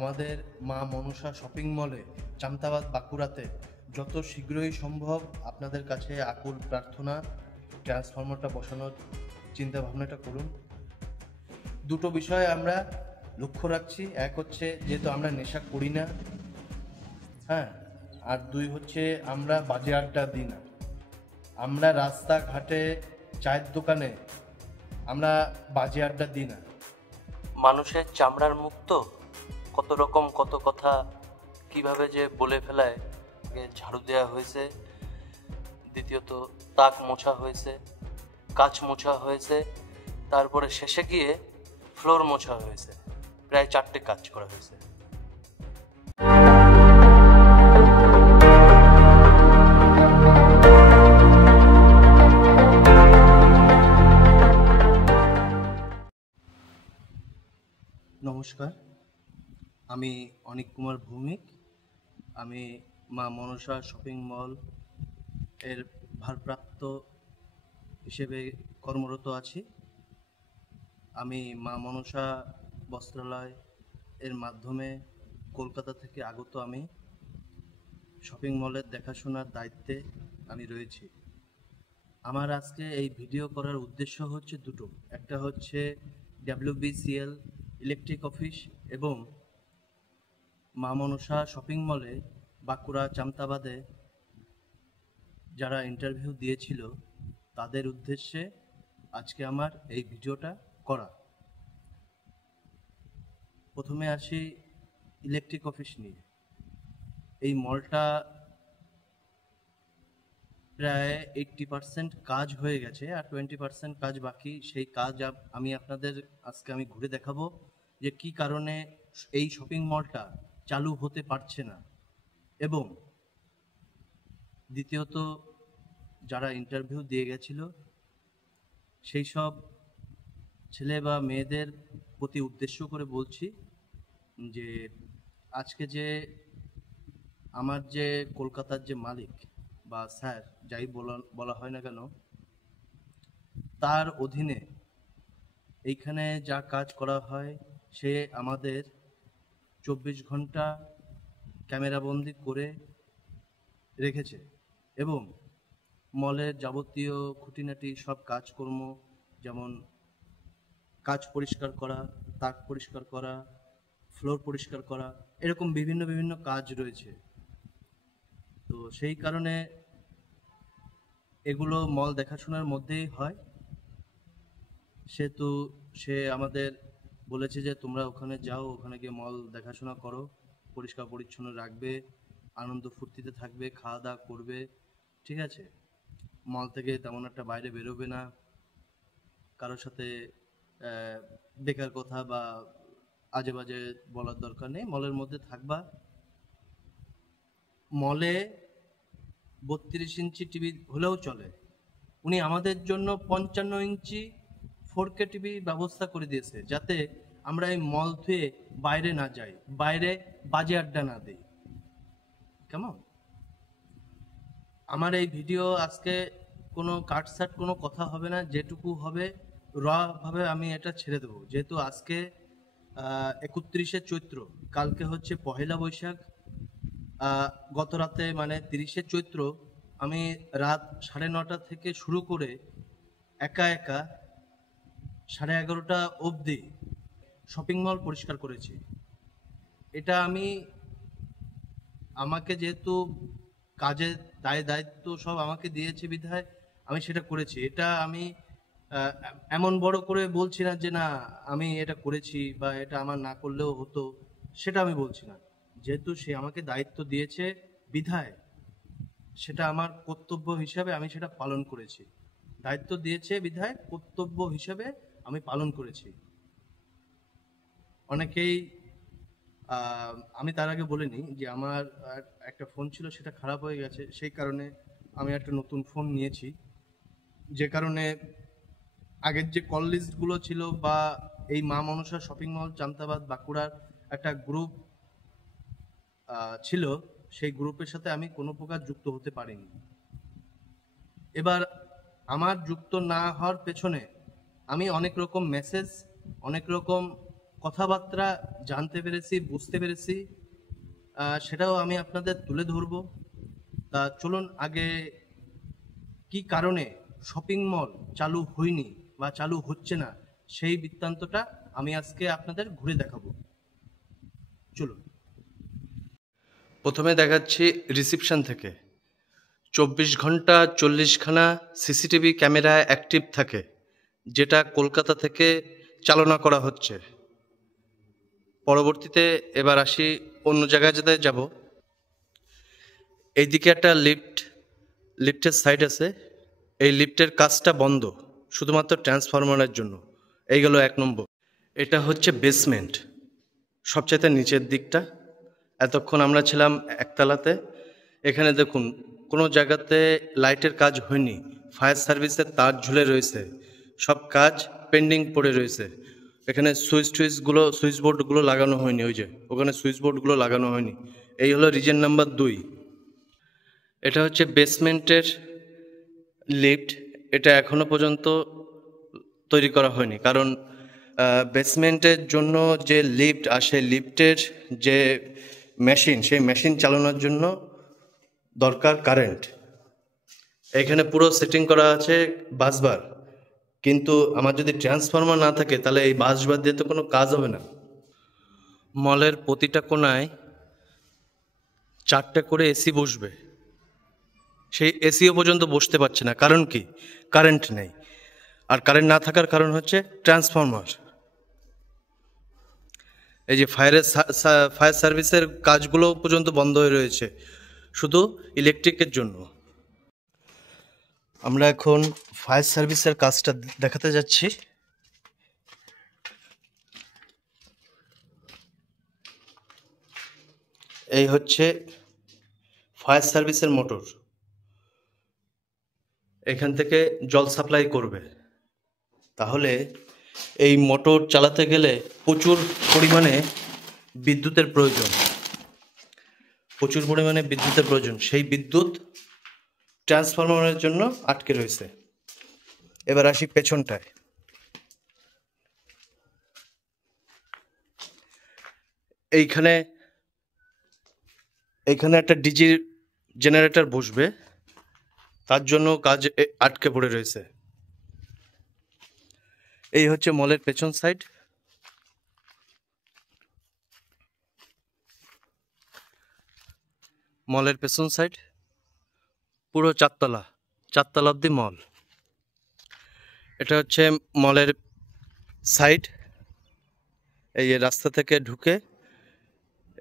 আমাদের মা মনসা শপিং মলে চামতাবাদ বাঁকুড়াতে যত শীঘ্রই সম্ভব আপনাদের কাছে আকুল প্রার্থনা, ট্রান্সফরমারটা বসানোর চিন্তা ভাবনাটা করুন। দুটো বিষয় আমরা লক্ষ্য রাখছি, এক হচ্ছে যেহেতু আমরা নেশা করি না, হ্যাঁ, আর দুই হচ্ছে আমরা বাজে আড্ডা দিই না। আমরা রাস্তাঘাটে চায়ের দোকানে আমরা বাজে আড্ডা দিই না। মানুষের চামড়ার মুক্ত কত রকম কত কথা কিভাবে যে বলে ফেলায়। আগে ঝাড়ু দেওয়া হয়েছে, দ্বিতীয়ত তাক মোছা হয়েছে, কাচ মোছা হয়েছে, তারপরে শেষে গিয়ে ফ্লোর মোছা হয়েছে। প্রায় 4টে কাজ করা হয়েছে। নমস্কার, আমি অনিক কুমার ভৌমিক। আমি মা মনসা শপিং মল এর ভারপ্রাপ্ত হিসেবে কর্মরত আছি। আমি মা মনসা বস্ত্রালয় এর মাধ্যমে কলকাতা থেকে আগত আমি শপিং মলের দেখাশোনার দায়িত্বে আমি রয়েছি। আমার আজকে এই ভিডিও করার উদ্দেশ্য হচ্ছে দুটো। একটা হচ্ছে WBCL ইলেকট্রিক অফিস এবং মা মনসা শপিং মলে বাঁকুড়া চামতাবাদে যারা ইন্টারভিউ দিয়েছিল তাদের উদ্দেশ্যে আজকে আমার এই ভিডিওটা করা। প্রথমে আসি ইলেকট্রিক অফিস নিয়ে। এই মলটা প্রায় 80% কাজ হয়ে গেছে, আর 20% কাজ বাকি। সেই কাজ আমি আপনাদের আজকে ঘুরে দেখাবো যে কি কারণে এই শপিং মলটা চালু হতে পারছে না, এবং দ্বিতীয়ত যারা ইন্টারভিউ দিয়ে গেছিল সেই সব ছেলে বা মেয়েদের প্রতি উদ্দেশ্য করে বলছি যে আজকে যে আমার যে কলকাতার যে মালিক বা স্যার যাই বলা হয় না কেন, তার অধীনে এইখানে যা কাজ করা হয় সে আমাদের 24 ঘন্টা ক্যামেরাবন্দি করে রেখেছে, এবং মলের যাবতীয় খুঁটিনাটি সব কাজকর্ম, যেমন কাচ পরিষ্কার করা, তাক পরিষ্কার করা, ফ্লোর পরিষ্কার করা, এরকম বিভিন্ন বিভিন্ন কাজ রয়েছে। তো সেই কারণে এগুলো মল দেখাশোনার মধ্যেই হয়। সেহেতু সে আমাদের বলেছে যে তোমরা ওখানে যাও, ওখানে গিয়ে মল দেখাশোনা করো, পরিষ্কার পরিচ্ছন্ন রাখবে, আনন্দ ফুর্তিতে থাকবে, খাওয়া দাওয়া করবে, ঠিক আছে? মল থেকে তেমন একটা বাইরে বেরোবে না, কারোর সাথে বেকার কথা বা আজে বাজে বলার দরকার নেই, মলের মধ্যে থাকবা। মলে 32 ইঞ্চি টিভি হলেও চলে। উনি আমাদের জন্য 55 ইঞ্চি 4K টিভি ব্যবস্থা করে দিয়েছে, যাতে আমরা এই মল ধুয়ে বাইরে না যাই, বাইরে বাজে আড্ডা না দিই। কেমন? আমার এই ভিডিও আজকে কোনো কাটসাট কোনো কথা হবে না, যেটুকু হবে র ভাবে আমি এটা ছেড়ে দেবো। যেহেতু আজকে 31শে চৈত্র, কালকে হচ্ছে পহেলা বৈশাখ। গত রাতে মানে 30শে চৈত্র আমি রাত 9:30 থেকে শুরু করে একা 11:30 অবধি শপিং মল পরিষ্কার করেছি। এটা আমাকে যেহেতু কাজের দায়িত্ব সব আমাকে দিয়েছে বিধায় আমি সেটা করেছি। এটা আমি এমন বড় করে বলছি না যে না আমি এটা করেছি বা এটা আমার না করলেও হতো, সেটা আমি বলছি না। যেহেতু সে আমাকে দায়িত্ব দিয়েছে বিধায় সেটা আমার কর্তব্য হিসাবে আমি সেটা পালন করেছি। দায়িত্ব দিয়েছে বিধায় কর্তব্য হিসাবে আমি পালন করেছি। অনেকেই আমি তার আগে বলে নিই যে আমার একটা ফোন ছিল, সেটা খারাপ হয়ে গেছে, সেই কারণে আমি একটা নতুন ফোন নিয়েছি। যে কারণে আগের যে কল লিস্টগুলো ছিল বা এই মা মনসা শপিং মল চামতাবাদ বাঁকুড়ার একটা গ্রুপ ছিল, সেই গ্রুপের সাথে আমি কোনো প্রকার যুক্ত হতে পারিনি। এবার আমার যুক্ত না হওয়ার পেছনে আমি অনেক রকম মেসেজ, অনেক রকম কথাবার্তা জানতে পেরেছি, বুঝতে পেরেছি, সেটাও আমি আপনাদের তুলে ধরবো। তা চলুন আগে কি কারণে শপিং মল চালু হয়নি বা চালু হচ্ছে না সেই বৃত্তান্তটা আমি আজকে আপনাদের ঘুরে দেখাবো। চলুন। প্রথমে দেখাচ্ছি রিসিপশন থেকে। 24 ঘন্টা 40খানা সিসিটিভি ক্যামেরা অ্যাক্টিভ থাকে, যেটা কলকাতা থেকে চালনা করা হচ্ছে। পরবর্তীতে এবার আসি অন্য জায়গায় যেতে যাব। এইদিকে একটা লিফটের সাইড আছে। এই লিফটের কাজটা বন্ধ শুধুমাত্র ট্রান্সফরমারের জন্য। এই গেল 1 নম্বর। এটা হচ্ছে বেসমেন্ট, সবচাইতে নিচের দিকটা। এতক্ষণ আমরা ছিলাম একতলাতে। এখানে দেখুন কোনো জায়গাতে লাইটের কাজ হয়নি, ফায়ার সার্ভিসের তার ঝুলে রয়েছে, সব কাজ পেন্ডিং পড়ে রয়েছে। এখানে সুইচ বোর্ডগুলো লাগানো হয়নি, ওই যে ওখানে সুইচ বোর্ডগুলো লাগানো হয়নি। এই হলো রিজন নাম্বার 2। এটা হচ্ছে বেসমেন্টের লিফট। এটা এখনো পর্যন্ত তৈরি করা হয়নি, কারণ বেসমেন্টের জন্য যে লিফট আসে, লিফটের যে মেশিন, সেই মেশিন চালানোর জন্য দরকার কারেন্ট। এখানে পুরো সেটিং করা আছে বাসবার, কিন্তু আমার যদি ট্রান্সফরমার না থাকে তাহলে এই বাসবার দিয়ে তো কোনো কাজ হবে না। মলের প্রতিটা কোণায় 4টে করে এসি বসবে। সেই এসিও পর্যন্ত বসতে পারছে না, কারণ কি? কারেন্ট নেই। আর কারেন্ট না থাকার কারণ হচ্ছে ট্রান্সফরমার। এই যে ফায়ার সার্ভিসের কাজগুলো পর্যন্ত বন্ধ হয়ে রয়েছে শুধু ইলেকট্রিকের জন্য। আমরা এখন ফায়ার সার্ভিসের কাজটা দেখাতে যাচ্ছি। এই হচ্ছে ফায়ার সার্ভিসের মোটর। এখান থেকে জল সাপ্লাই করবে। তাহলে এই মোটর চালাতে গেলে প্রচুর পরিমাণে বিদ্যুতের প্রয়োজন। সেই বিদ্যুৎ ট্রান্সফরমারের জন্য আটকে রয়েছে। এবার আসি পেছনটায়। এইখানে একটা ডিজি জেনারেটর বসবে, তার জন্য কাজ আটকে পড়ে রয়েছে। এই হচ্ছে মলের পেছন সাইড। মলের পেছন সাইড পুরো 4তলা অব্দি মল। এটা হচ্ছে মলের সাইড। এই যে রাস্তা থেকে ঢুকে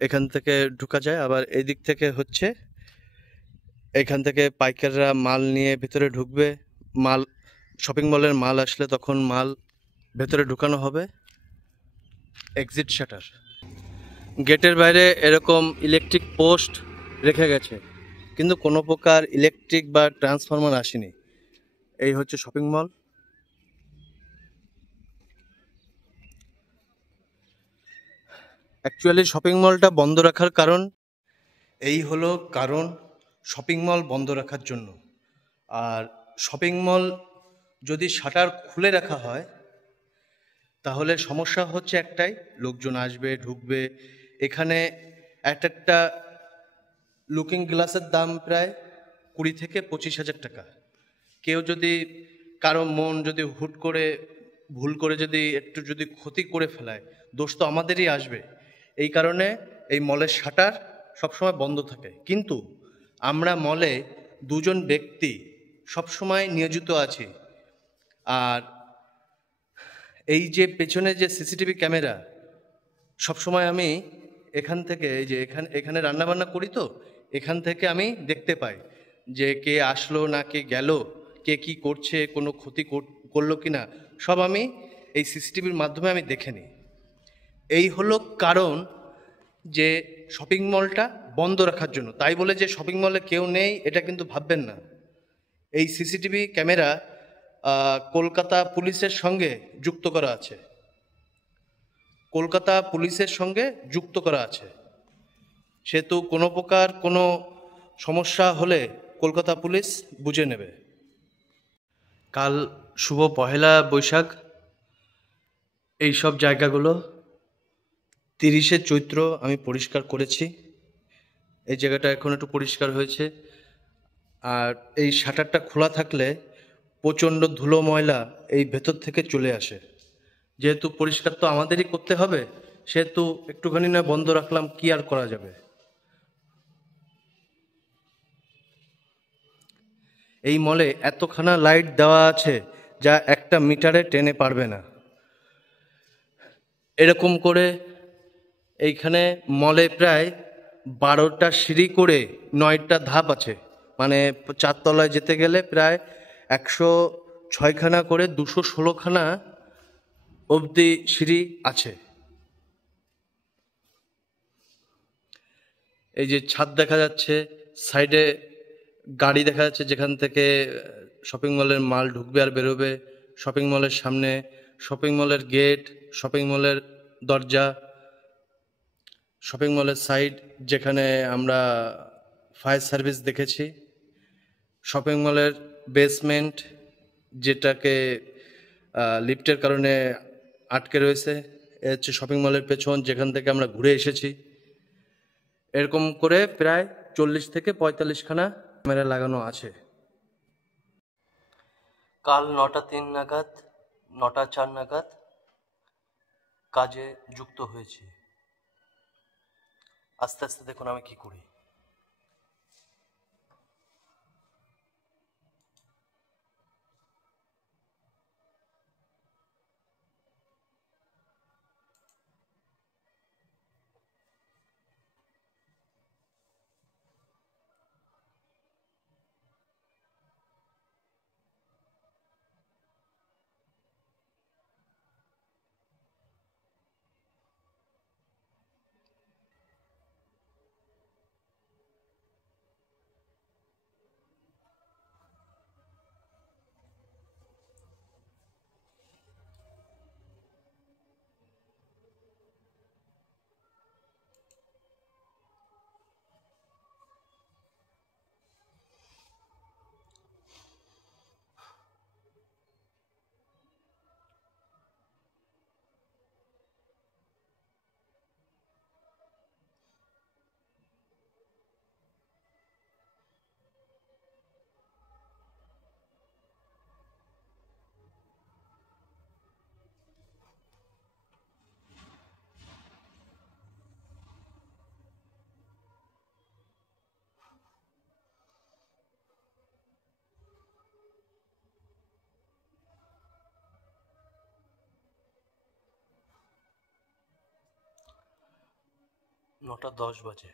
এখান থেকে ঢুকা যায়, আবার এই দিক থেকে হচ্ছে এখান থেকে পাইকাররা মাল নিয়ে ভেতরে ঢুকবে। মাল শপিং মলের মাল আসলে তখন মাল ভেতরে ঢুকানো হবে। Exit shutter. গেটের বাইরে এরকম ইলেকট্রিক পোস্ট রেখে গেছে, কিন্তু কোনো প্রকার ইলেকট্রিক বা ট্রান্সফরমার আসেনি। এই হচ্ছে শপিং মল। অ্যাকচুয়ালি শপিং মলটা বন্ধ রাখার কারণ এই হলো কারণ, শপিং মল বন্ধ রাখার জন্য। আর শপিং মল যদি শাটার খুলে রাখা হয় তাহলে সমস্যা হচ্ছে একটাই, লোকজন আসবে, ঢুকবে। এখানে একটা লুকিং গ্লাসের দাম প্রায় 20 থেকে 25 হাজার টাকা। কেউ যদি কারো মন যদি হুট করে ভুল করে যদি একটু যদি ক্ষতি করে ফেলায়, দোষ তো আমাদেরই আসবে। এই কারণে এই মলের শাটার সবসময় বন্ধ থাকে। কিন্তু আমরা মলে 2জন ব্যক্তি সবসময় নিয়োজিত আছি। আর এই যে পেছনে যে সিসিটিভি ক্যামেরা, সবসময় আমি এখান থেকে, এই যে এখানে রান্নাবান্না করি, তো এখান থেকে আমি দেখতে পাই যে কে আসলো না কে গেল, কে কি করছে, কোনো ক্ষতি করলো কিনা, সব আমি এই সিসিটিভির মাধ্যমে আমি দেখে নিই। এই হলো কারণ যে শপিং মলটা বন্ধ রাখার জন্য। তাই বলে যে শপিং মলে কেউ নেই এটা কিন্তু ভাববেন না। এই সিসিটিভি ক্যামেরা কলকাতা পুলিশের সঙ্গে যুক্ত করা আছে। সেহেতু কোনো প্রকার কোনো সমস্যা হলে কলকাতা পুলিশ বুঝে নেবে। কাল শুভ 1লা বৈশাখ। এই সব জায়গাগুলো 30শে চৈত্র আমি পরিষ্কার করেছি। এই জায়গাটা এখন একটু পরিষ্কার হয়েছে। আর এই শাটারটা খোলা থাকলে প্রচণ্ড ধুলো ময়লা এই ভেতর থেকে চলে আসে। যেহেতু পরিষ্কার তো আমাদেরই করতে হবে, সেহেতু একটুখানি না বন্ধ রাখলাম, কি আর করা যাবে। এই মলে এতখানা লাইট দেওয়া আছে যা একটা মিটারে টেনে পারবে না। এরকম করে এইখানে মলে প্রায় 12টা সিঁড়ি করে 9টা ধাপ আছে, মানে 4 তলায় যেতে গেলে প্রায় 106খানা করে 216খানা অবধি সিঁড়ি আছে। এই যে ছাদ দেখা যাচ্ছে, সাইডে গাড়ি দেখা যাচ্ছে যেখান থেকে শপিং মলের মাল ঢুকবে আর বেরোবে, শপিং মলের সামনে, শপিং মলের গেট, শপিং মলের দরজা, শপিং মলের সাইড যেখানে আমরা ফায়ার সার্ভিস দেখেছি, শপিং মলের বেসমেন্ট যেটাকে লিফটের কারণে আটকে রয়েছে, এ হচ্ছে শপিং মলের পেছন যেখান থেকে আমরা ঘুরে এসেছি। এরকম করে প্রায় 40 থেকে 45খানা ক্যামেরা লাগানো আছে। কাল 9টা 3 নাগাদ, 9টা 4 নাগাদ কাজে যুক্ত হয়েছি। আস্তে আস্তে দেখুন আমি কি করি। নটা 10 বাজে।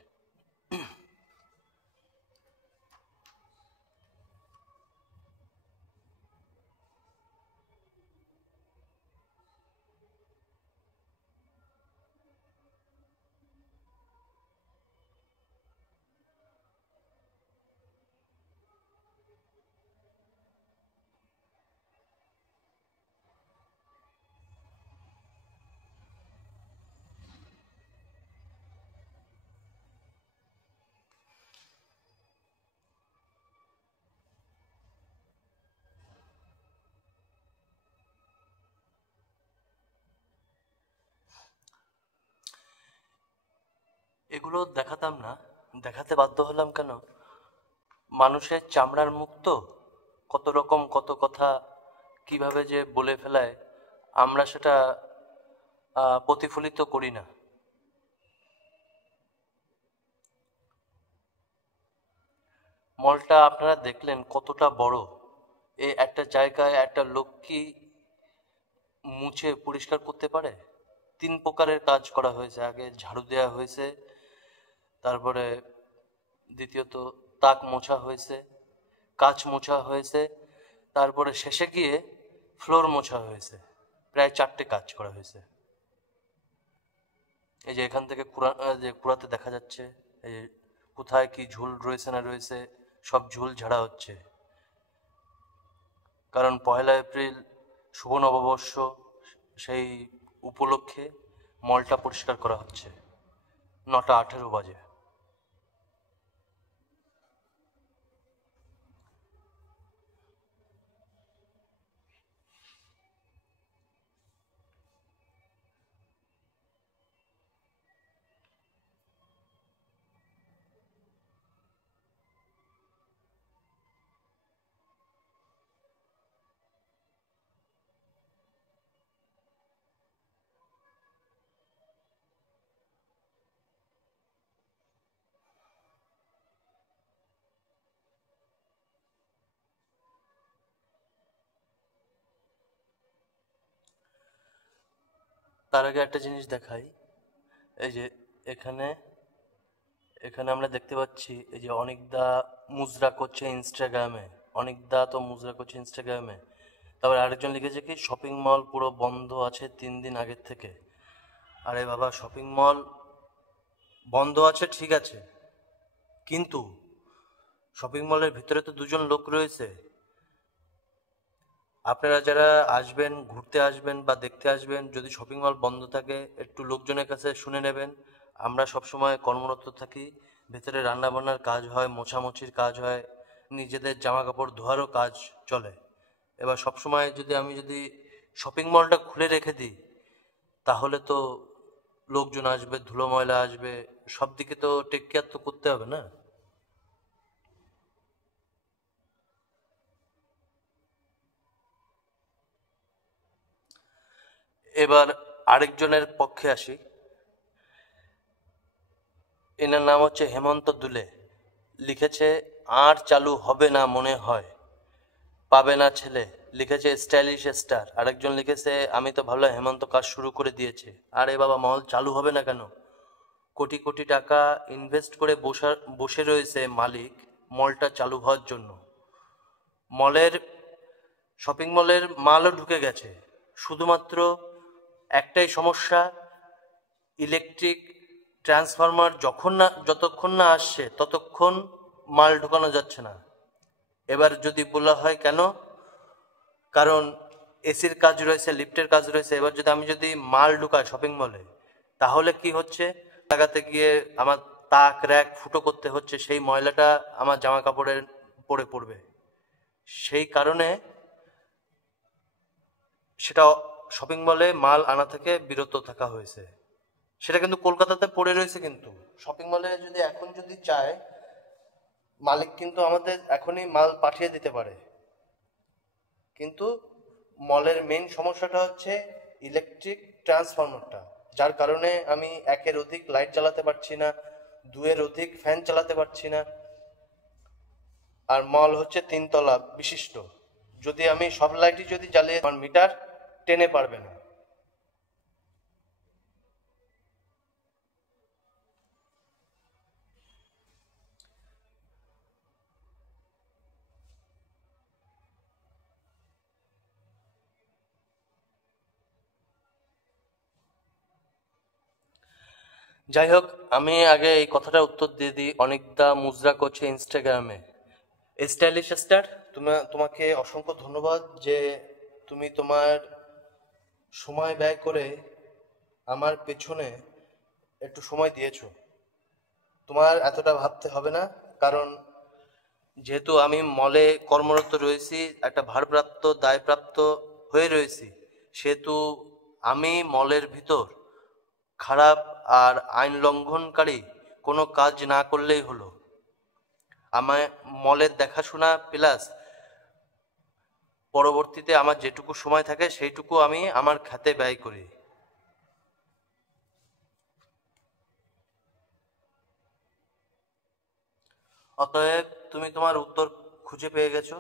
এগুলো দেখাতাম না, দেখাতে বাধ্য হলাম কেন, মানুষের চামড়ার মুখ তো, কত রকম কত কথা কিভাবে যে বলে ফেলায়, আমরা সেটা প্রতিফলিত করি না। মলটা আপনারা দেখলেন কতটা বড়। এই একটা জায়গায় একটা লোক কি মুছে পরিষ্কার করতে পারে? 3 প্রকারের কাজ করা হয়েছে। আগে ঝাড়ু দেওয়া হয়েছে, তারপরে দ্বিতীয়ত তাক মোছা হয়েছে, কাঁচ মোছা হয়েছে, তারপরে শেষে গিয়ে ফ্লোর মোছা হয়েছে। প্রায় 4টে কাজ করা হয়েছে। এই যে এখান থেকে যে কুড়াতে দেখা যাচ্ছে, এই যে কোথায় কি ঝুল রয়েছে না রয়েছে, সব ঝুল ঝাড়া হচ্ছে। কারণ 1 এপ্রিল শুভ নববর্ষ, সেই উপলক্ষে মলটা পরিষ্কার করা হচ্ছে। 9টা 18 বাজে। তার আগে একটা জিনিস দেখাই। এই যে এখানে এখানে আমরা দেখতে পাচ্ছি এই যে অনেকদা মুজরা করছে ইনস্টাগ্রামে, তারপরে আরেকজন লিখেছে কি শপিং মল পুরো বন্ধ আছে 3 দিন আগের থেকে। আরে বাবা, শপিং মল বন্ধ আছে ঠিক আছে, কিন্তু শপিং মলের ভিতরে তো 2জন লোক রয়েছে। আপনারা যারা আসবেন, ঘুরতে আসবেন বা দেখতে আসবেন, যদি শপিং মল বন্ধ থাকে একটু লোকজনের কাছে শুনে নেবেন। আমরা সবসময় কর্মরত থাকি, ভেতরে রান্নাবান্নার কাজ হয়, মোছামুছির কাজ হয়, নিজেদের জামা কাপড় ধোয়ারও কাজ চলে। এবার সবসময় আমি যদি শপিং মলটা খুলে রেখে দিই, তাহলে তো লোকজন আসবে, ধুলো ময়লা আসবে, সব দিকে তো টেক কেয়ার তো করতে হবে না। এবার আরেকজনের পক্ষে আসি। এনার নাম হচ্ছে হেমন্ত দুলে। লিখেছে আর চালু হবে না মনে হয়, পাবে না ছেলে। লিখেছে স্টাইলিশ স্টার। আরেকজন লিখেছে আমি তো ভাবলাম হেমন্ত কাজ শুরু করে দিয়েছে। আরে বাবা, মল চালু হবে না কেন? কোটি কোটি টাকা ইনভেস্ট করে বসে রয়েছে মালিক মলটা চালু হওয়ার জন্য। মলের শপিং মলের মালও ঢুকে গেছে, শুধুমাত্র একটাই সমস্যা, ইলেকট্রিক ট্রান্সফরমার যতক্ষণ না আসছে ততক্ষণ মাল ঢোকানো যাচ্ছে না। এবার যদি বলা হয় কেন, কারণ এসির কাজ রয়েছে, লিফটের কাজ রয়েছে। এবার আমি যদি মাল ঢুকাই শপিং মলে, তাহলে কি হচ্ছে, লাগাতে গিয়ে আমার তাক র্যাক ফুটো করতে হচ্ছে, সেই ময়লাটা আমার জামা কাপড়ের পড়বে। সেই কারণে সেটা শপিং মলে মাল আনা থেকে বিরত থাকা হয়েছে। সেটা কিন্তু কলকাতাতে পড়ে রয়েছে, কিন্তু শপিং মলে এখন যদি চায় মালিক কিন্তু আমাদের এখনই মাল পাঠিয়ে দিতে পারে। কিন্তু মলের মেইন সমস্যাটা হচ্ছে ইলেকট্রিক ট্রান্সফরমারটা, যার কারণে আমি 1-এর অধিক লাইট চালাতে পারছি না, 2-এর অধিক ফ্যান চালাতে পারছি না। আর মল হচ্ছে 3 তলা বিশিষ্ট। যদি আমি সব লাইটই জ্বালিয়ে, আমার মিটার টেনে পারবে না। যাই হোক, আমি আগে এই কথাটা উত্তর দিয়ে দিই। অনেকদা মুজরা করছে ইনস্টাগ্রামে। স্টাইলিশ স্টার, তোমাকে অসংখ্য ধন্যবাদ যে তুমি তোমার সময় ব্যয় করে আমার পেছনে একটু সময় দিয়েছো। তোমার এতটা ভাবতে হবে না, কারণ যেহেতু আমি মলে কর্মরত রয়েছি, একটা ভারপ্রাপ্ত দায়প্রাপ্ত হয়ে রয়েছি, সেহেতু আমি মলের ভিতর খারাপ আর আইন লঙ্ঘনকারী কোনো কাজ না করলেই হলো। আমায় মলের দেখাশোনা প্লাস পরবর্তীতে আমার যেটুকু সময় থাকে সেইটুকু আমি আমার খাতে ব্যয় করি। অতএব তুমি তোমার উত্তর খুঁজে পেয়ে গেছো।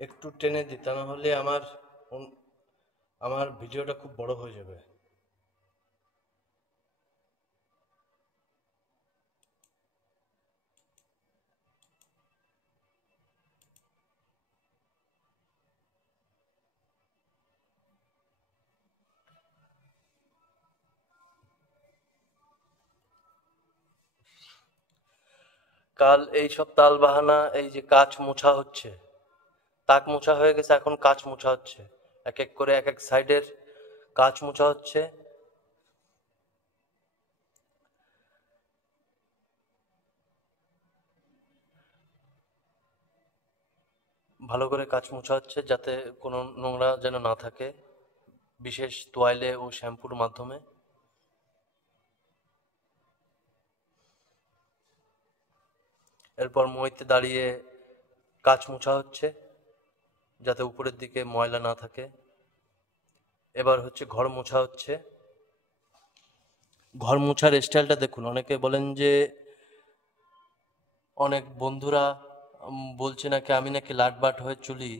একটু টেনে দিই, তা না হলে আমার ভিডিওটা খুব বড় হয়ে যাবে। কাল এইসব তাল বাহানা, এই যে কাঁচ মোছা হচ্ছে, তাক মোছা হয়ে গেছে, এখন কাঁচ মোছা হচ্ছে, এক এক করে এক এক সাইডের কাঁচ মোছা হচ্ছে। ভালো করে কাঁচ মোছা হচ্ছে যাতে কোনো নোংরা যেন না থাকে, বিশেষ তোয়ালে ও শ্যাম্পুর মাধ্যমে। এরপর মইতে দাঁড়িয়ে কাঁচ মোছা হচ্ছে যাতে উপরের দিকে ময়লা না থাকে। এবার হচ্ছে ঘর মোছা হচ্ছে, ঘর মোছার স্টাইলটা দেখুন। অনেকে বলেন যে অনেক বন্ধুরা বলছে নাকি আমি নাকি লাটবাট হয়ে চলি।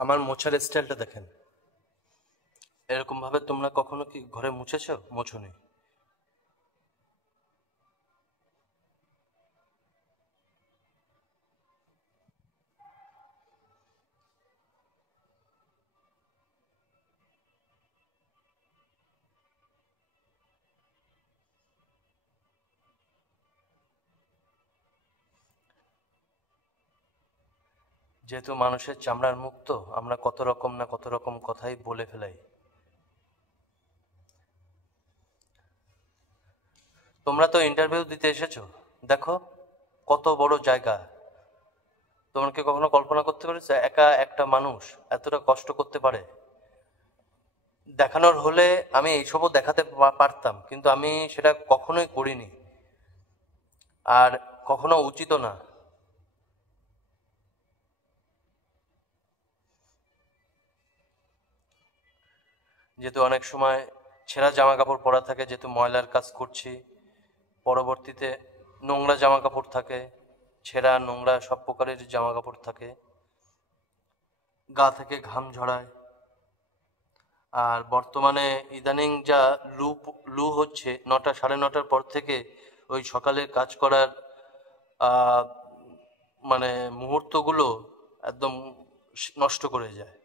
আমার মোছার স্টাইলটা দেখেন। এরকম ভাবে তোমরা কখনো কি ঘরে মুছেছো? মোছোনি। যেহেতু মানুষের চামড়ার মুখ তো আমরা কত রকম না কত রকম কথাই বলে ফেলাই। তোমরা তো ইন্টারভিউ দিতে এসেছো, দেখো কত বড় জায়গা। তোমরা কি কখনো কল্পনা করতে পেরেছো একা একটা মানুষ এতটা কষ্ট করতে পারে? দেখানোর হলে আমি এইসবও দেখাতে পারতাম, কিন্তু আমি সেটা কখনোই করিনি, আর কখনো উচিতও না। যেহেতু অনেক সময় ছেঁড়া জামা কাপড় পরা থাকে, যেহেতু ময়লার কাজ করছি, পরবর্তীতে নোংরা জামা কাপড় থাকে, ছেঁড়া নোংরা সব প্রকারের জামা কাপড় থাকে, গা থেকে ঘাম ঝরায়। আর বর্তমানে ইদানিং যা লু লু হচ্ছে, 9টা 9:30টার পর থেকে ওই সকালের কাজ করার আহ, মানে মুহূর্তগুলো একদম নষ্ট করে যায়।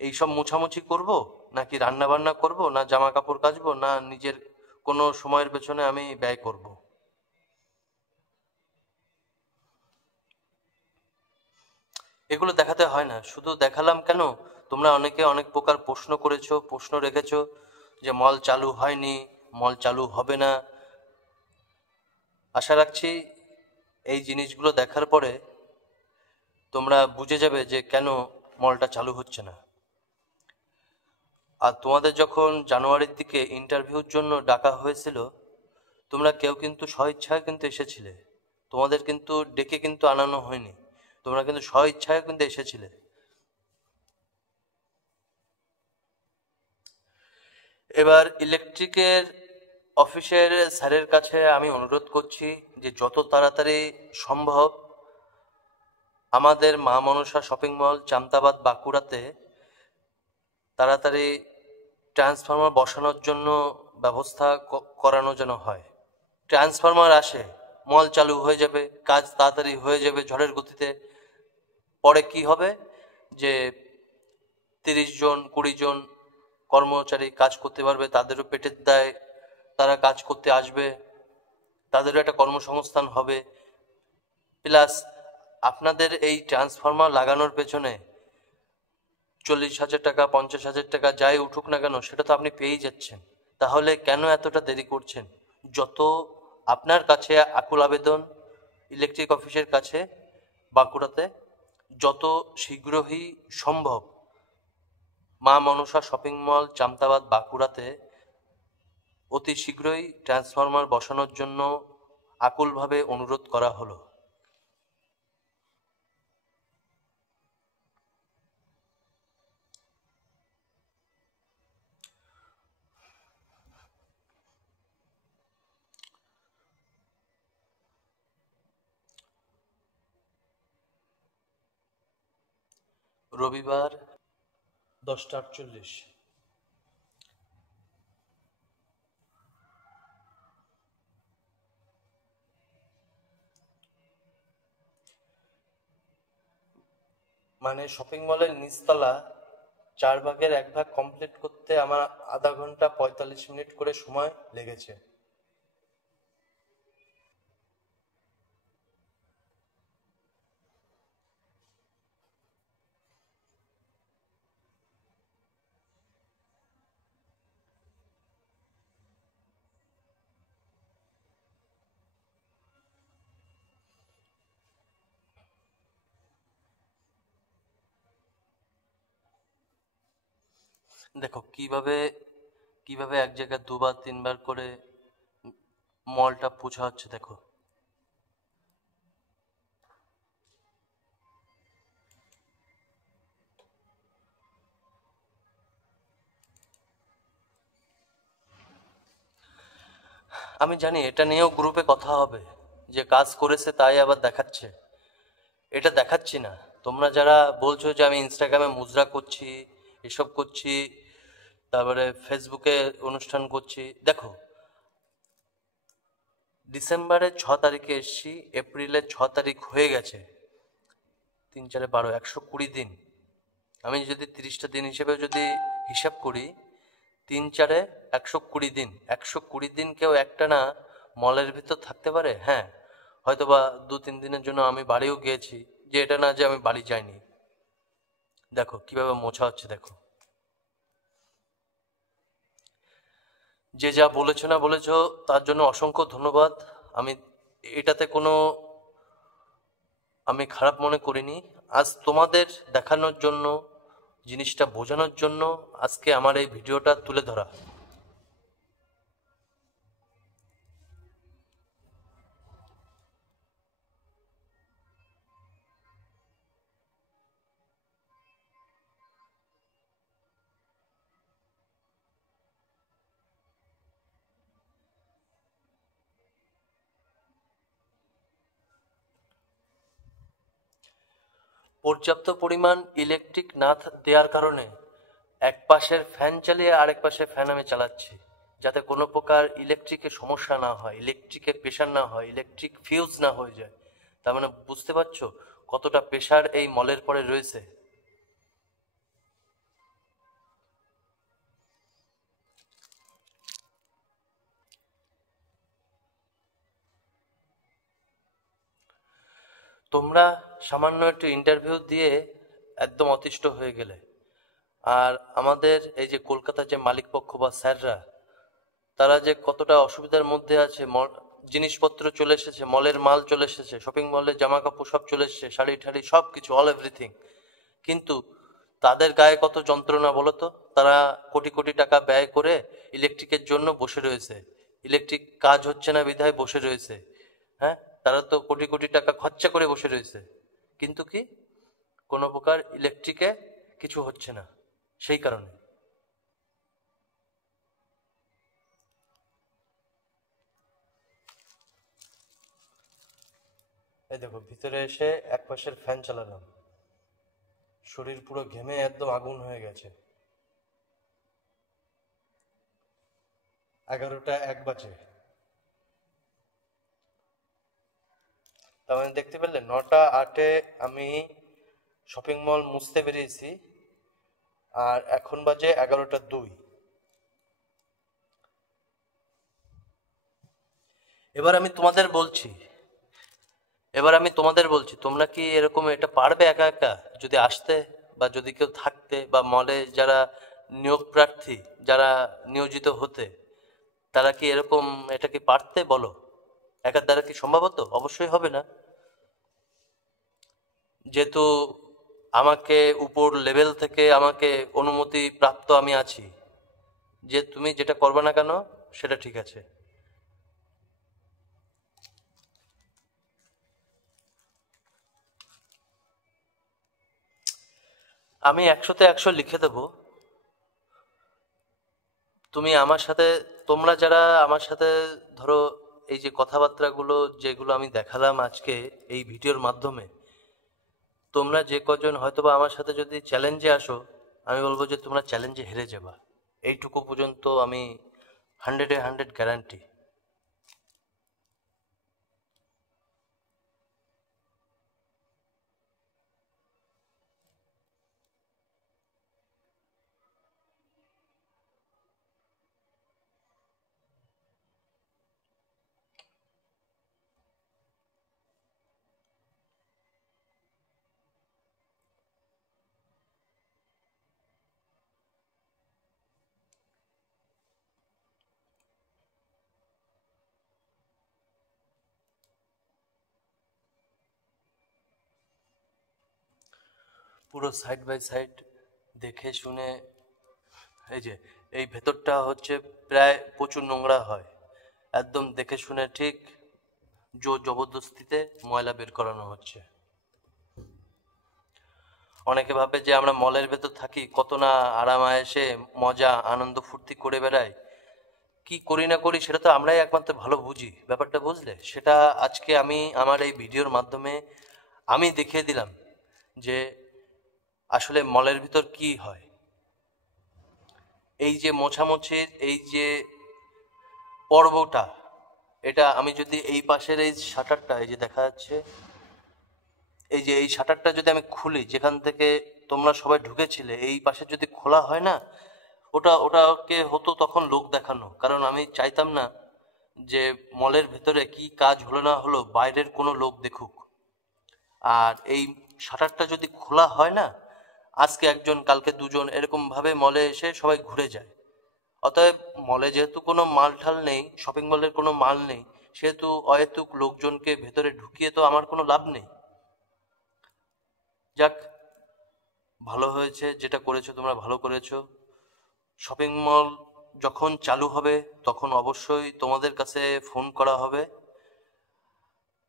এইসব মোছামুছি করব, নাকি রান্না বান্না করব, না জামা কাপড় কাচবো, না নিজের কোনো সময়ের পেছনে আমি ব্যয় করব? এগুলো দেখাতে হয় না। শুধু দেখালাম কেন, তোমরা অনেকে অনেক প্রকার প্রশ্ন করেছো, প্রশ্ন রেখেছো যে মল চালু হয়নি, মল চালু হবে না। আশা রাখছি এই জিনিসগুলো দেখার পরে তোমরা বুঝে যাবে যে কেন মলটা চালু হচ্ছে না। আর তোমাদের যখন জানুয়ারির দিকে ইন্টারভিউর জন্য ডাকা হয়েছিল, তোমরা কেউ কিন্তু স্বইচ্ছায় কিন্তু এসেছিলে। তোমাদের কিন্তু ডেকে কিন্তু আনানো হয়নি, তোমরা কিন্তু স্বইচ্ছায় কিন্তু এসেছিলে। এবার ইলেকট্রিকের অফিসের স্যারের কাছে আমি অনুরোধ করছি যে যত তাড়াতাড়ি সম্ভব আমাদের মা মনসা শপিং মল চামতাবাদ বাঁকুড়াতে তাড়াতাড়ি ট্রান্সফরমার বসানোর জন্য ব্যবস্থা করানো যেন হয়। ট্রান্সফরমার আসে, মল চালু হয়ে যাবে, কাজ তাড়াতাড়ি হয়ে যাবে ঝড়ের গতিতে। পরে কি হবে যে 30 জন 20 জন কর্মচারী কাজ করতে পারবে, তাদেরও পেটের দায়, তারা কাজ করতে আসবে, তাদেরও একটা কর্মসংস্থান হবে। প্লাস আপনাদের এই ট্রান্সফরমার লাগানোর পেছনে 40,000 টাকা 50,000 টাকা যাই উঠুক না কেন, সেটা তো আপনি পেয়েই যাচ্ছেন। তাহলে কেন এতটা দেরি করছেন? যত আপনার কাছে আকুল আবেদন ইলেকট্রিক অফিসের কাছে বাঁকুড়াতে যত শীঘ্রই সম্ভব মা মনসা শপিং মল চামতাবাদ বাঁকুড়াতে অতি শীঘ্রই ট্রান্সফরমার বসানোর জন্য আকুলভাবে অনুরোধ করা হলো। রবিবার 10টা 48। মানে শপিং মলের নিচতলা 4 ভাগের 1 ভাগ কমপ্লিট করতে আমার আধা ঘন্টা 45 মিনিট করে সময় লেগেছে। দেখো কিভাবে কিভাবে এক জায়গায় 2 বার 3 বার করে মলটা পোছা হচ্ছে। দেখো আমি জানি এটা নিয়েও গ্রুপে কথা হবে, যে কাজ করেছে তাই আবার দেখাচ্ছে। এটা দেখাচ্ছি না। তোমরা যারা বলছো যে আমি ইনস্টাগ্রামে মুজরা করছি, এসব করছি, তারপরে ফেসবুকে অনুষ্ঠান করছি, দেখো ডিসেম্বরের 6 তারিখে এসছি, এপ্রিলের 6 তারিখ হয়ে গেছে, 3 4 12 120 দিন। আমি যদি 30টা দিন হিসেবে যদি হিসাব করি, 3 4 120 দিন, 120 দিন কেউ একটা না মলের ভিতর থাকতে পারে? হ্যাঁ, হয়তো বা 2 3 দিনের জন্য আমি বাড়িও গিয়েছি, যে এটা না যে আমি বাড়ি যাইনি। দেখো কিভাবে মোছা হচ্ছে, দেখো। যে যা বলেছো না বলেছো তার জন্য অসংখ্য ধন্যবাদ। আমি এটাতে কোনো আমি খারাপ মনে করিনি। আজ তোমাদের দেখানোর জন্য, জিনিসটা বোঝানোর জন্য আজকে আমার এই ভিডিওটা তুলে ধরা। পর্যাপ্ত পরিমাণ ইলেকট্রিক না দেওয়ার কারণে এক পাশের ফ্যান চালিয়ে আরেক পাশের ফ্যান আমি চালাচ্ছি, যাতে কোনো প্রকার ইলেকট্রিকের সমস্যা না হয়, ইলেকট্রিকের প্রেশার না হয়, ইলেকট্রিক ফিউজ না হয়ে যায়। তার মানে বুঝতে পারছো কতটা প্রেশার এই মলের পরে রয়েছে। তোমরা সামান্য একটু ইন্টারভিউ দিয়ে একদম অতিষ্ঠ হয়ে গেলে, আর আমাদের এই যে কলকাতার যে মালিক পক্ষ বা স্যাররা, তারা যে কতটা অসুবিধার মধ্যে আছে। জিনিসপত্র চলে এসেছে, মলের মাল চলে এসেছে, শপিং মলের জামা কাপড় সব চলে এসেছে, শাড়ি ঠাড়ি সব কিছু, অল এভরিথিং, কিন্তু তাদের গায়ে কত যন্ত্রণা বলো তো। তারা কোটি কোটি টাকা ব্যয় করে ইলেকট্রিকের জন্য বসে রয়েছে, ইলেকট্রিক কাজ হচ্ছে না বিধায় বসে রয়েছে। হ্যাঁ, তারা তো কোটি কোটি টাকা খরচা করে বসে রয়েছে, কিন্তু কি কোনো প্রকার ইলেকট্রিকে কিছু হচ্ছে না, সেই কারণে। এই দেখো ভিতরে এসে এক পাশের ফ্যান চালালাম, শরীর পুরো ঘেমে একদম আগুন হয়ে গেছে। 11টা 1 বাজে। তার মানে দেখতে পেলে 9টা 8-এ আমি শপিং মল মুছতে বেরিয়েছি, আর এখন বাজে 11টা 2। এবার আমি তোমাদের বলছি, তোমরা কি এরকম এটা পারবে একা একা যদি আসতে, বা যদি কেউ থাকতে, বা মলে যারা নিয়োগ প্রার্থী, যারা নিয়োজিত হতে, তারা কি এরকম এটা কি পারতে বলো? একার দ্বারা কি সম্ভব হতো? অবশ্যই হবে না। যেহেতু আমাকে উপর লেভেল থেকে আমাকে অনুমতি প্রাপ্ত আমি আছি, যে তুমি যেটা করবে না কেন সেটা ঠিক আছে। আমি 100-তে 100 লিখে দেবো। তুমি আমার সাথে, তোমরা যারা আমার সাথে, ধরো এই যে কথাবার্তাগুলো যেগুলো আমি দেখালাম আজকে এই ভিডিওর মাধ্যমে, তোমরা যে কজন হয়তোবা আমার সাথে যদি চ্যালেঞ্জে আসো, আমি বলবো যে তোমরা চ্যালেঞ্জে হেরে যাবা। এইটুকু পর্যন্ত আমি 100-এ 100 গ্যারান্টি। পুরো সাইড বাই সাইড দেখে শুনে, এই যে এই ভেতরটা হচ্ছে প্রায় প্রচুর নোংরা হয়, একদম দেখে শুনে ঠিক জোর জবরদস্তিতে ময়লা বের করানো হচ্ছে। অনেকে ভাবে যে আমরা মলের ভেতর থাকি, কত না আরাম আয়েসে মজা আনন্দ ফুর্তি করে বেড়াই, কি করি না করি সেটা তো আমরাই একমাত্র ভালো বুঝি, ব্যাপারটা বুঝলে? সেটা আজকে আমি আমার এই ভিডিওর মাধ্যমে আমি দেখিয়ে দিলাম যে আসলে মলের ভিতর কি হয়। এই যে মোছামুছির এই যে পর্বটা, এটা আমি যদি এই পাশের এই শাটারটা, এই যে দেখা যাচ্ছে, এই যে এই শাটারটা যদি আমি খুলি, যেখান থেকে তোমরা সবাই ঢুকেছিলে, এই পাশে যদি খোলা হয় না, ওটাকে হতো তখন লোক দেখানো, কারণ আমি চাইতাম না যে মলের ভেতরে কি কাজ হলো না হলো বাইরের কোনো লোক দেখুক। আর এই শাটারটা যদি খোলা হয় না, আজকে একজন কালকে দুজন এরকম ভাবে মলে এসে সবাই ঘুরে যায়। অতএব মলে যেহেতু কোনো মাল ঠাল নেই, শপিং মলের কোনো মাল নেই, সেহেতু অহেতুক লোকজনকে ভেতরে ঢুকিয়ে তো আমার কোনো লাভ নেই। যাক, ভালো হয়েছে যেটা করেছো, তোমরা ভালো করেছো। শপিং মল যখন চালু হবে তখন অবশ্যই তোমাদের কাছে ফোন করা হবে।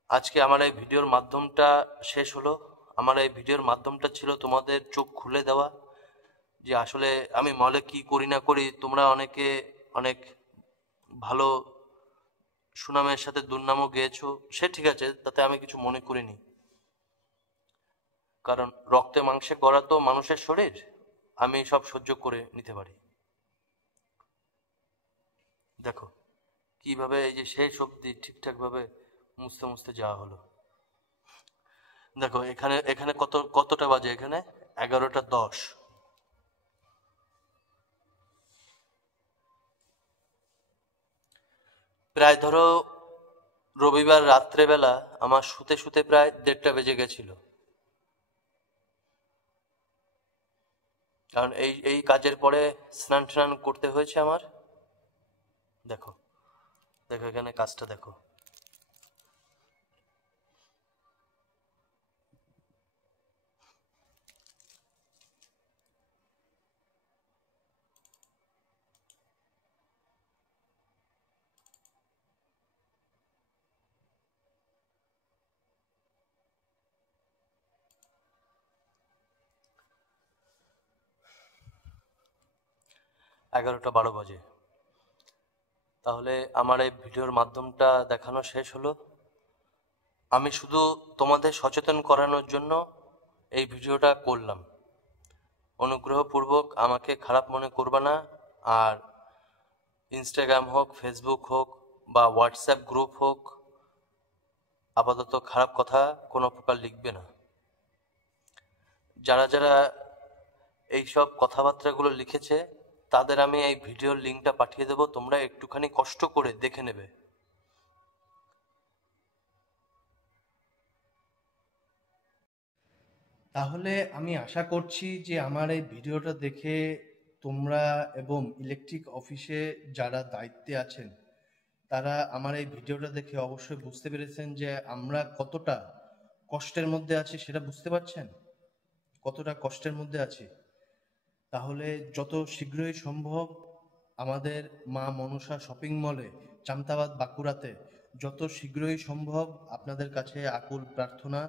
আজকে আমার এই ভিডিওর মাধ্যমটা শেষ হলো। আমার এই ভিডিওর মাধ্যমটা ছিল তোমাদের চোখ খুলে দেওয়া যে আসলে আমি মলে কি করি না করি। তোমরা অনেকে অনেক ভালো সুনামের সাথে দুর্নামও গেয়েছো, সে ঠিক আছে, তাতে আমি কিছু মনে করিনি, কারণ রক্তে মাংসে গড়া তো মানুষের শরীর, আমি সব সহ্য করে নিতে পারি। দেখো কিভাবে এই যে শেষ অবধি ঠিকঠাক ভাবে মুছতে মুছতে যাওয়া হলো। দেখো এখানে এখানে কতটা বাজে, এখানে 11টা 10। প্রায় ধরো রবিবার রাত্রেবেলা আমার শুতে শুতে প্রায় 1:30 বেজে গেছিল, কারণ এই এই কাজের পরে স্নান টান করতে হয়েছে আমার। দেখো দেখো এখানে কাজটা দেখো। এগারোটা 12 বাজে। তাহলে আমার এই ভিডিওর মাধ্যমটা দেখানো শেষ হলো। আমি শুধু তোমাদের সচেতন করানোর জন্য এই ভিডিওটা করলাম। অনুগ্রহপূর্বক আমাকে খারাপ মনে করবা না। আর ইনস্টাগ্রাম হোক, ফেসবুক হোক বা হোয়াটসঅ্যাপ গ্রুপ হোক, আপাতত খারাপ কথা কোনো প্রকার লিখবে না। যারা যারা এইসব কথাবার্তাগুলো লিখেছে তাদের আমি এই ভিডিওর লিঙ্কটা পাঠিয়ে দেবো, তোমরা একটুখানি কষ্ট করে দেখে নেবে। তাহলে আমি আশা করছি যে আমার এই ভিডিওটা দেখে তোমরা এবং ইলেকট্রিক অফিসে যারা দায়িত্বে আছেন তারা আমার এই ভিডিওটা দেখে অবশ্যই বুঝতে পেরেছেন যে আমরা কতটা কষ্টের মধ্যে আছি, সেটা বুঝতে পারছেন কতটা কষ্টের মধ্যে আছি। তাহলে যত শীঘ্রই সম্ভব আমাদের মা মনসা শপিং মলে চামতাবাদ বাঁকুড়াতে যত শীঘ্রই সম্ভব আপনাদের কাছে আকুল প্রার্থনা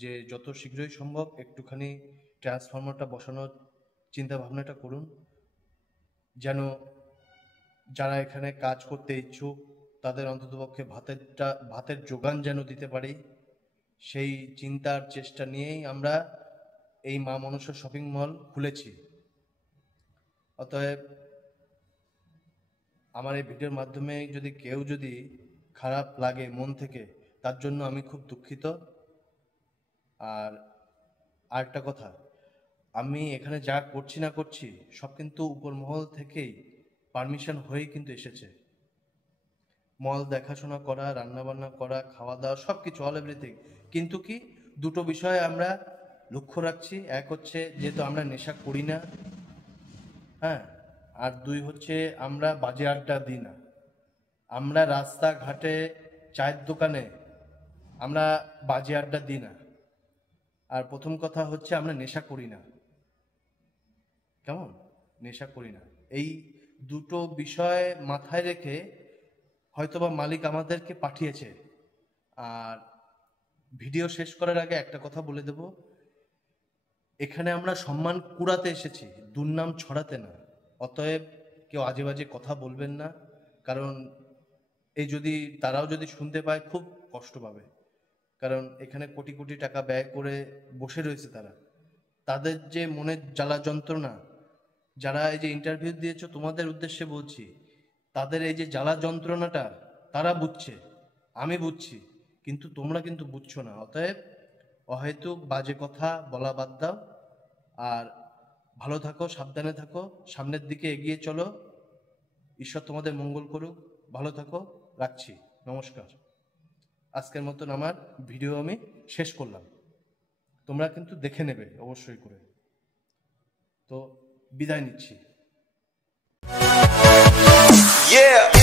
যে যত শীঘ্রই সম্ভব একটুখানি ট্রান্সফরমারটা বসানোর চিন্তা ভাবনাটা করুন, যেন যারা এখানে কাজ করতে ইচ্ছুক তাদের অন্ততপক্ষে ভাতের যোগান যেন দিতে পারি, সেই চিন্তার চেষ্টা নিয়েই আমরা এই মা মনসা শপিং মল খুলেছি। অতএব আমার এই ভিডিওর মাধ্যমে যদি খারাপ লাগে মন থেকে, তার জন্য আমি খুব দুঃখিত। আর আরেকটা কথা, আমি এখানে যা করছি না করছি সব কিন্তু উপর মহল থেকেই পারমিশন হয়েই কিন্তু এসেছে। মল দেখাশোনা করা, রান্নাবান্না করা, খাওয়া দাওয়া সব কিছু অল এভরিথিং। কিন্তু কি দুটো বিষয়ে আমরা লক্ষ্য রাখছি, এক হচ্ছে যেহেতু আমরা নেশা করি না, হ্যাঁ, আর দুই হচ্ছে আমরা বাজে আড্ডা দিই না। আমরা রাস্তাঘাটে চায়ের দোকানে আমরা বাজে আড্ডা দিই না। আর প্রথম কথা হচ্ছে আমরা নেশা করি না। কেমন? নেশা করি না, এই দুটো বিষয় মাথায় রেখে হয়তোবা মালিক আমাদেরকে পাঠিয়েছে। আর ভিডিও শেষ করার আগে একটা কথা বলে দেব, এখানে আমরা সম্মান কুড়াতে এসেছি, দুর্নাম ছড়াতে না। অতএব কেউ আজে বাজে কথা বলবেন না। কারণ তারাও যদি শুনতে পায় খুব কষ্ট পাবে, কারণ এখানে কোটি কোটি টাকা ব্যয় করে বসে রয়েছে তারা, তাদের যে মনের জ্বালা যন্ত্রণা, যারা এই যে ইন্টারভিউ দিয়েছো তোমাদের উদ্দেশ্যে বলছি, তাদের এই যে জ্বালা যন্ত্রণাটা তারা বুঝছে, আমি বুঝছি, কিন্তু তোমরা কিন্তু বুঝছো না। অতএব অহেতুক বাজে কথা বলা বাদ দাও, আর ভালো থাকো, সাবধানে থাকো, সামনের দিকে এগিয়ে চলো। ঈশ্বর তোমাদের মঙ্গল করুক। ভালো থাকো, রাখছি, নমস্কার। আজকের মতন আমার ভিডিও আমি শেষ করলাম, তোমরা কিন্তু দেখে নেবে অবশ্যই করে। তো বিদায় নিচ্ছি। Yeah.